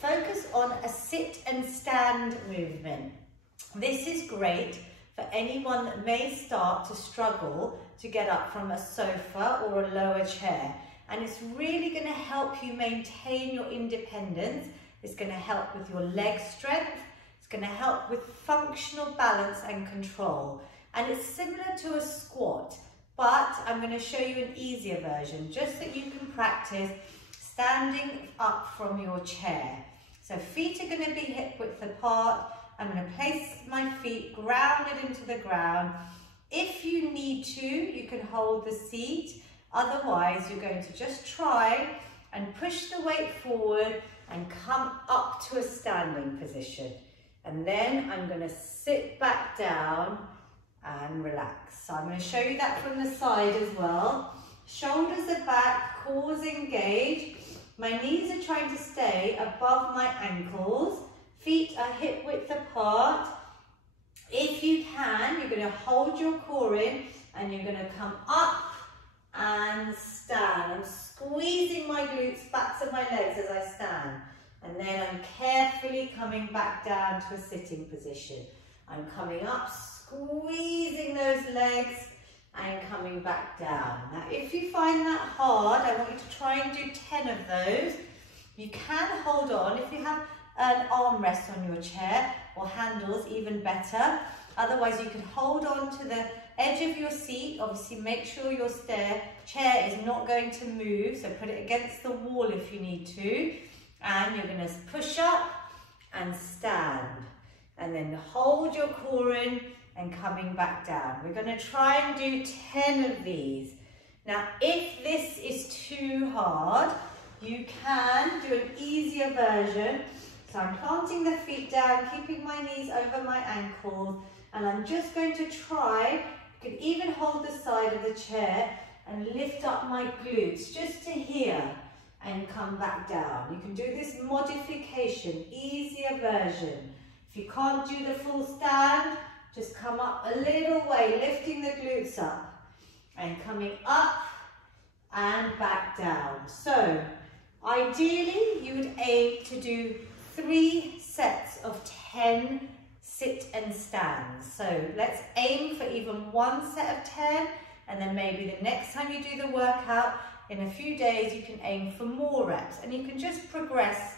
focus on a sit and stand movement. This is great for anyone that may start to struggle to get up from a sofa or a lower chair. And it's really going to help you maintain your independence. It's going to help with your leg strength. It's going to help with functional balance and control. And it's similar to a squat, but I'm going to show you an easier version, just that you can practice standing up from your chair. So feet are going to be hip width apart. I'm going to place my feet grounded into the ground. If you need to, you can hold the seat. Otherwise, you're going to just try and push the weight forward and come up to a standing position. And then I'm going to sit back down and relax. So I'm going to show you that from the side as well. Shoulders are back, cores engaged. My knees are trying to stay above my ankles. Feet are hip width apart. If you can, you're going to hold your core in and you're going to come up and stand. I'm squeezing my glutes, backs of my legs as I stand. And then I'm carefully coming back down to a sitting position. I'm coming up, squeezing those legs and coming back down. Now, if you find that hard, I want you to try and do 10 of those. You can hold on. If you have an armrest on your chair or handles, even better. Otherwise, you can hold on to the edge of your seat. Obviously, make sure your chair is not going to move, so put it against the wall if you need to. And you're going to push up and stand. And then hold your core in and coming back down. We're going to try and do 10 of these. Now, if this is too hard, you can do an easier version. So I'm planting the feet down, keeping my knees over my ankles, and I'm just going to try, you can even hold the side of the chair and lift up my glutes just to here and come back down. You can do this modification, easier version. If you can't do the full stand, just come up a little way, lifting the glutes up and coming up and back down. So ideally, you would aim to do 3 sets of 10 sit and stands. So let's aim for even 1 set of 10, and then maybe the next time you do the workout in a few days, you can aim for more reps, and you can just progress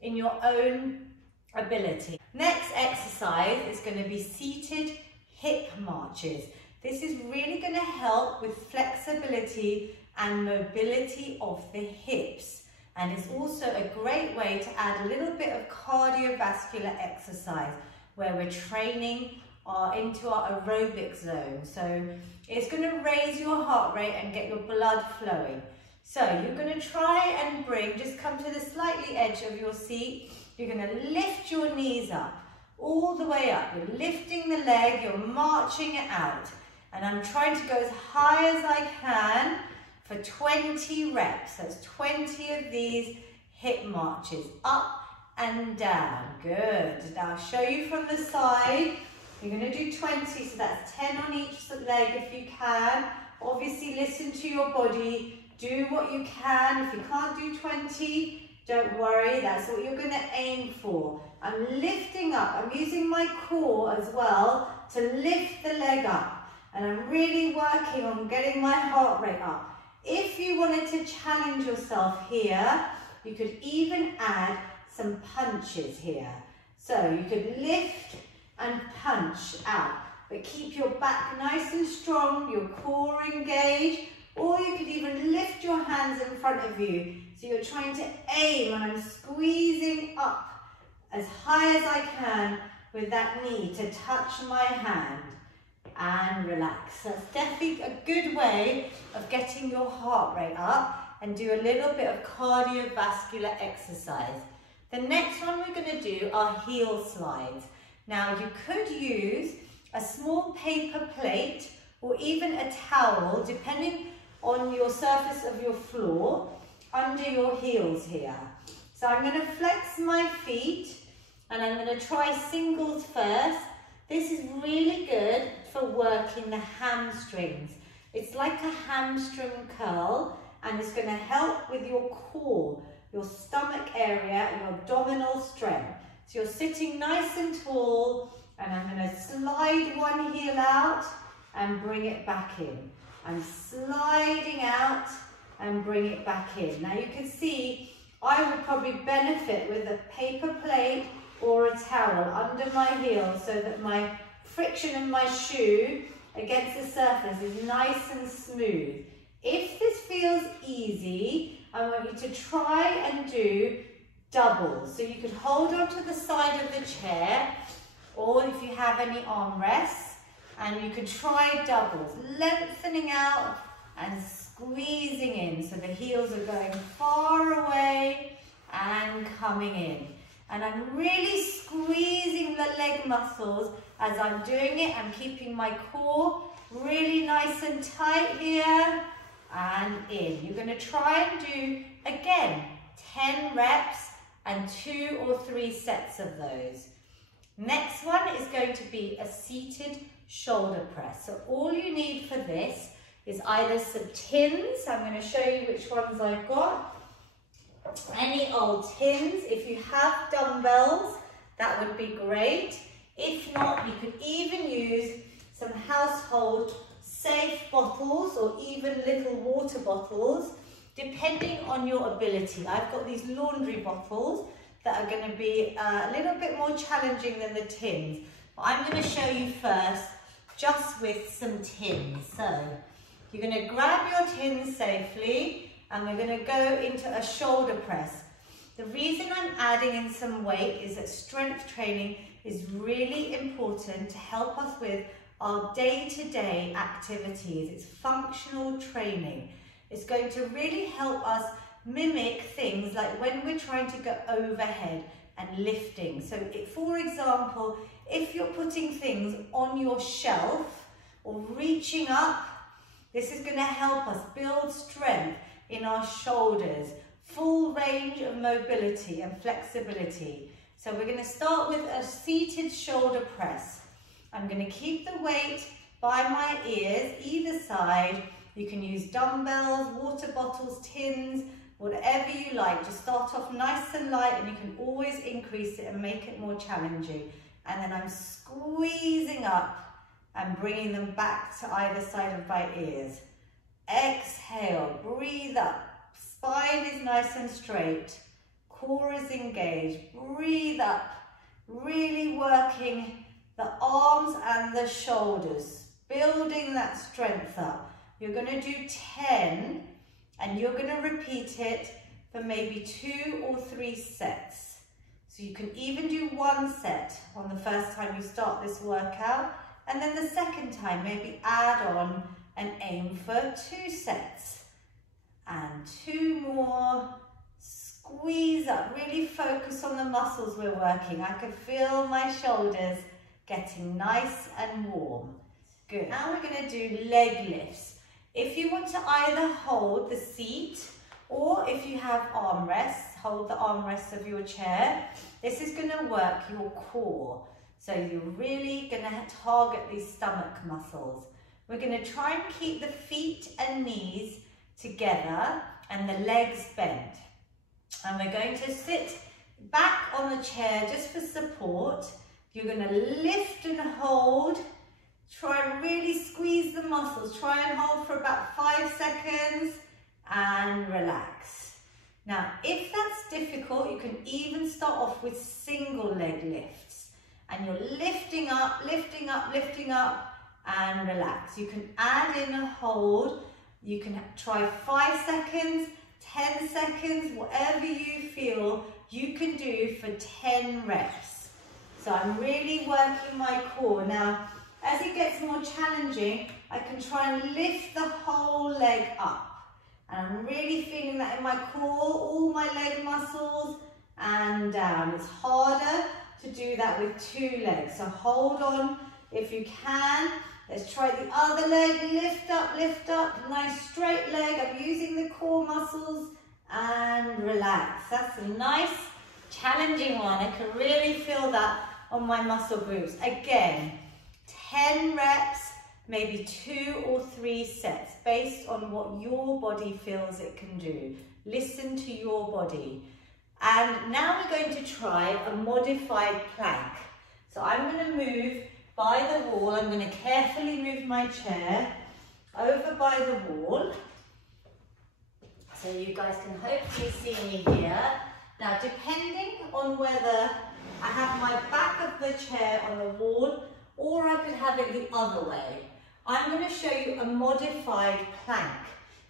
in your own ability. Next exercise is going to be seated hip marches. This is really going to help with flexibility and mobility of the hips. And it's also a great way to add a little bit of cardiovascular exercise where we're training into our aerobic zone. So it's going to raise your heart rate and get your blood flowing. So you're going to try and just come to the slightly edge of your seat. You're going to lift your knees up, all the way up. You're lifting the leg, you're marching it out. And I'm trying to go as high as I can for 20 reps. That's 20 of these hip marches, up and down. Good. Now I'll show you from the side. You're going to do 20, so that's 10 on each leg if you can. Obviously, listen to your body. Do what you can. If you can't do 20, don't worry. That's what you're going to aim for. I'm lifting up. I'm using my core as well to lift the leg up. And I'm really working on getting my heart rate up. If you wanted to challenge yourself here, you could even add some punches here. So you could lift and punch out, but keep your back nice and strong, your core engaged, or you could even lift your hands in front of you. So you're trying to aim, and I'm squeezing up as high as I can with that knee to touch my hand. And relax. That's definitely a good way of getting your heart rate up, and do a little bit of cardiovascular exercise. The next one we're going to do are heel slides. Now you could use a small paper plate or even a towel, depending on your surface of your floor, under your heels here. So I'm going to flex my feet and I'm going to try singles first. This is really good for working the hamstrings. It's like a hamstring curl, and it's going to help with your core. your stomach area, your abdominal strength. So you're sitting nice and tall, and I'm going to slide one heel out and bring it back in. I'm sliding out and bring it back in. Now you can see I would probably benefit with a paper plate or a towel under my heel so that my friction of my shoe against the surface is nice and smooth. If this feels easy, I want you to try and do doubles. So you could hold onto the side of the chair, or if you have any armrests, and you could try doubles, lengthening out and squeezing in. So the heels are going far away and coming in. And I'm really squeezing the leg muscles as I'm doing it. I'm keeping my core really nice and tight here and in. You're going to try and do, again, 10 reps and 2 or 3 sets of those. Next one is going to be a seated shoulder press. So all you need for this is either some tins. I'm going to show you which ones I've got. Any old tins. If you have dumbbells, that would be great. If not, you could even use some household safe bottles or even little water bottles, depending on your ability. I've got these laundry bottles that are going to be a little bit more challenging than the tins. But I'm going to show you first just with some tins. So you're going to grab your tins safely, and we're going to go into a shoulder press. The reason I'm adding in some weight is that strength training is really important to help us with our day-to-day activities. It's functional training. It's going to really help us mimic things like when we're trying to go overhead and lifting. So for example, if you're putting things on your shelf or reaching up, this is going to help us build strength in our shoulders, full range of mobility and flexibility. So we're going to start with a seated shoulder press. I'm going to keep the weight by my ears, either side. You can use dumbbells, water bottles, tins, whatever you like. Just start off nice and light, and you can always increase it and make it more challenging. And then I'm squeezing up and bringing them back to either side of my ears. Exhale, breathe up. Spine is nice and straight. Core is engaged. Breathe up. Really working the arms and the shoulders, building that strength up. You're going to do 10, and you're going to repeat it for maybe 2 or 3 sets. So you can even do 1 set on the first time you start this workout, and then the second time maybe add on and aim for 2 sets. And 2 more. Squeeze up, really focus on the muscles we're working. I can feel my shoulders getting nice and warm. Good. Now we're going to do leg lifts. If you want to either hold the seat, or if you have armrests, hold the armrests of your chair. This is going to work your core. So you're really going to target these stomach muscles. We're going to try and keep the feet and knees together and the legs bent. And we're going to sit back on the chair just for support. You're going to lift and hold. Try and really squeeze the muscles. Try and hold for about 5 seconds and relax. Now, if that's difficult, you can even start off with single leg lifts. And you're lifting up, lifting up, lifting up, and relax. You can add in a hold. You can try 5 seconds, 10 seconds, whatever you feel you can do for 10 reps. So I'm really working my core. Now, as it gets more challenging, I can try and lift the whole leg up. And I'm really feeling that in my core, all my leg muscles, and down. It's harder to do that with 2 legs. So hold on if you can. Let's try the other leg. Lift up, nice straight leg. I'm using the core muscles and relax. That's a nice challenging one. I can really feel that on my muscle groups. Again, 10 reps, maybe 2 or 3 sets based on what your body feels it can do. Listen to your body. And now we're going to try a modified plank. So I'm going to move by the wall. I'm going to carefully move my chair over by the wall. So you guys can hopefully see me here. Now, depending on whether I have my back of the chair on the wall or I could have it the other way, I'm going to show you a modified plank.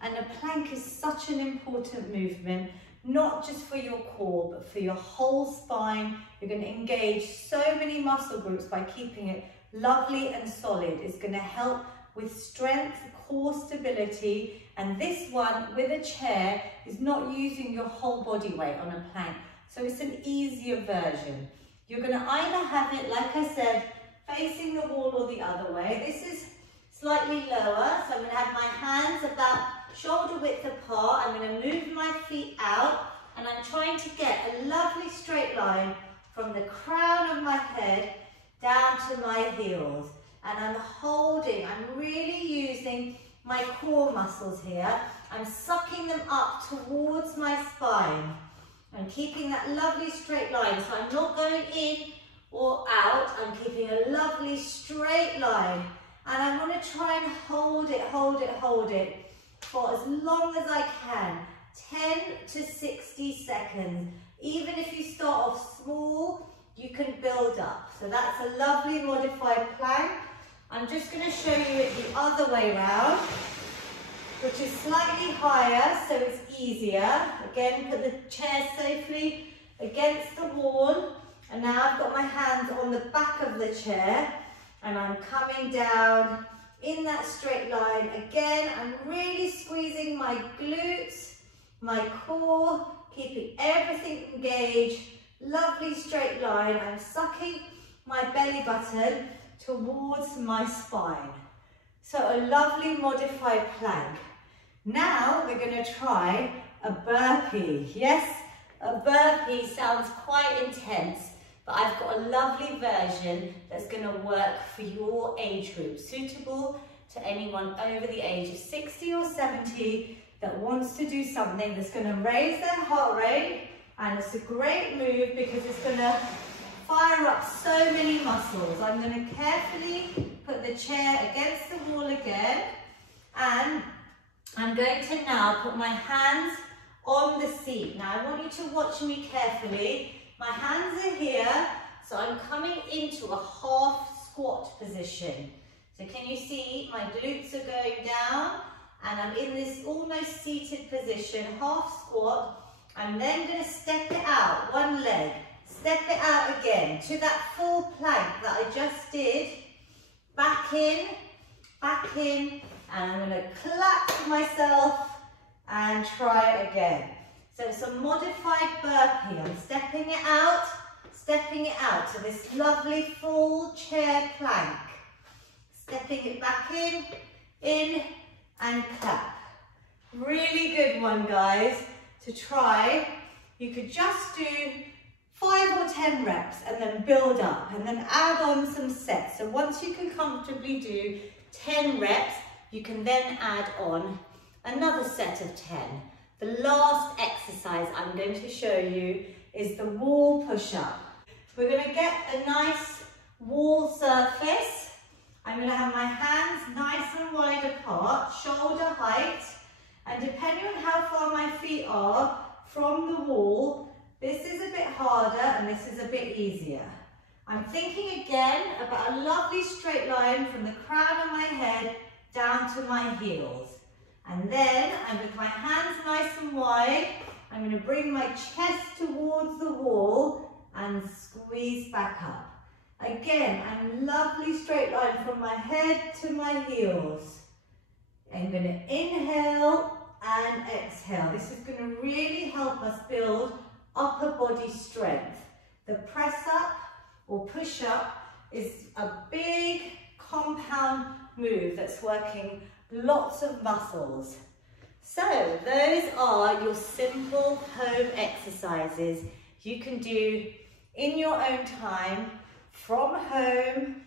And a plank is such an important movement, not just for your core, but for your whole spine. You're going to engage so many muscle groups by keeping it lovely and solid. It's going to help with strength, core stability, and this one with a chair is not using your whole body weight on a plank. So it's an easier version. You're going to either have it, like I said, facing the wall or the other way. This is slightly lower, so I'm going to have my hands about shoulder width apart. I'm going to move my feet out, and I'm trying to get a lovely straight line from the crown of my head down to my heels. And I'm holding, I'm really using my core muscles here. I'm sucking them up towards my spine. I'm keeping that lovely straight line. So I'm not going in or out. I'm keeping a lovely straight line. And I want to try and hold it for as long as I can. 10 to 60 seconds. Even if you start off small, you can build up. So that's a lovely modified plank. I'm just going to show you it the other way round, which is slightly higher, so it's easier. Again, put the chair safely against the wall. And now I've got my hands on the back of the chair, and I'm coming down in that straight line. Again, I'm really squeezing my glutes, my core, keeping everything engaged. Lovely straight line. I'm sucking my belly button towards my spine. So a lovely modified plank. Now we're going to try a burpee. Yes, a burpee sounds quite intense, but I've got a lovely version that's going to work for your age group, suitable to anyone over the age of 60 or 70 that wants to do something that's going to raise their heart rate. And it's a great move because it's going to fire up so many muscles. I'm going to carefully put the chair against the wall again, and I'm going to now put my hands on the seat. Now I want you to watch me carefully. My hands are here, so I'm coming into a half squat position. So can you see my glutes are going down, and I'm in this almost seated position, half squat. I'm then going to step it out, one leg. Step it out again to that full plank that I just did. Back in, and I'm going to clap myself and try again. So it's a modified burpee. I'm stepping it out to this lovely full chair plank. Stepping it back in and clap. Really good one, guys, to try. You could just do 5 or 10 reps and then build up and then add on some sets. So once you can comfortably do 10 reps, you can then add on another set of 10. The last exercise I'm going to show you is the wall push-up. We're going to get a nice wall surface. I'm going to have my hands nice and wide apart, shoulder height, and depending on how far my feet are from the wall, this is a bit harder and this is a bit easier. I'm thinking again about a lovely straight line from the crown of my head down to my heels. And then I'm with my hands nice and wide, I'm going to bring my chest towards the wall and squeeze back up. Again, I'm lovely straight line from my head to my heels. I'm going to inhale and exhale. This is going to really help us build upper body strength. The press up or push up is a big compound move that's working lots of muscles. So those are your simple home exercises you can do in your own time from home.